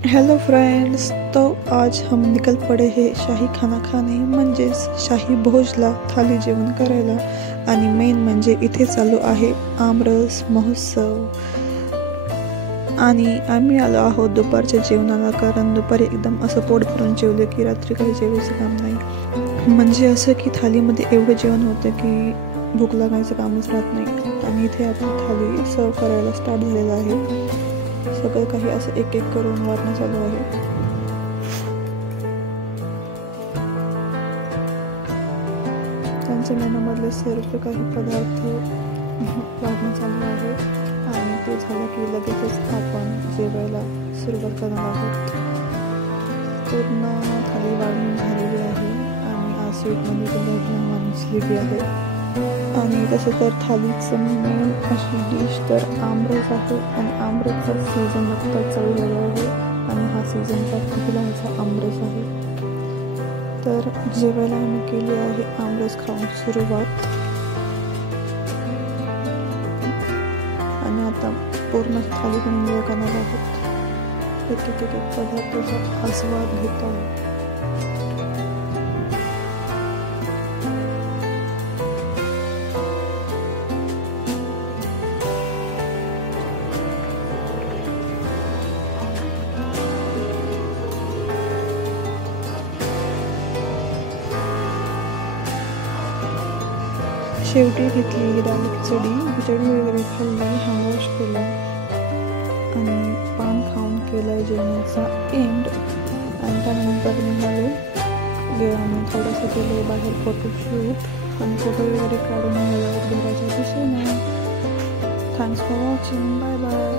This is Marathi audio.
हेलो फ्रेंड्स, तो आज हम निकल पड़े हैं शाही खाना खाणे म्हणजेच शाही भोजला थाली जेवण करायला। आणि मेन म्हणजे इथे चालू आहे आमरस महोत्सव। आणि आम्ही आलो आहोत दुपारच्या जेवणाला, कारण दुपारी एकदम असं पोट भरून जेवले की रात्री काही जेवायचं काम नाही। म्हणजे असं की थालीमध्ये एवढं जेवण होतं की भूक लागायचं कामच राहत नाही। आणि इथे आपण थाली सर्व करायला स्टार्ट झालेलं आहे। सगळं काही असं एक एक करून वाढणं चालू आहे। त्यांच्या मेनूमधले सर्व काही पदार्थ वाढणं चालू आहे आणि ते झालं की लगेचच आपण जेवायला सुरुवात करणार आहोत। पूर्ण थाली वाढून झालेली आहे आणि आज स्वीटमध्ये मेहमान जिलेबी आहे। आणि तसं तर थालीचं मेन अशी डिश तर आमरस आहे आणि आमरसचा सीझन नुकताच चालू झाला आहे आणि हा सीझनचा पहिला आमरस आहे। तर जेवायला आम्ही केली आहे आमरस खाऊन सुरुवात आणि आता पूर्ण थाली पण एन्जॉय करणार आहोत। एक एक पदार्थाचा आस्वाद घेत आहोत। शेवटी घेतली डाळ खिचडी वगैरे खाल्ली, हँड वॉश केलं आणि पान खाऊन केला जेवणाचा एंड। आणि त्यानंतर निघालो आणि थोडंसं केलं बाहेर फोटोशूट आणि फोटो वगैरे काढून घराच्या दिशेने। Thanks for watching, bye bye.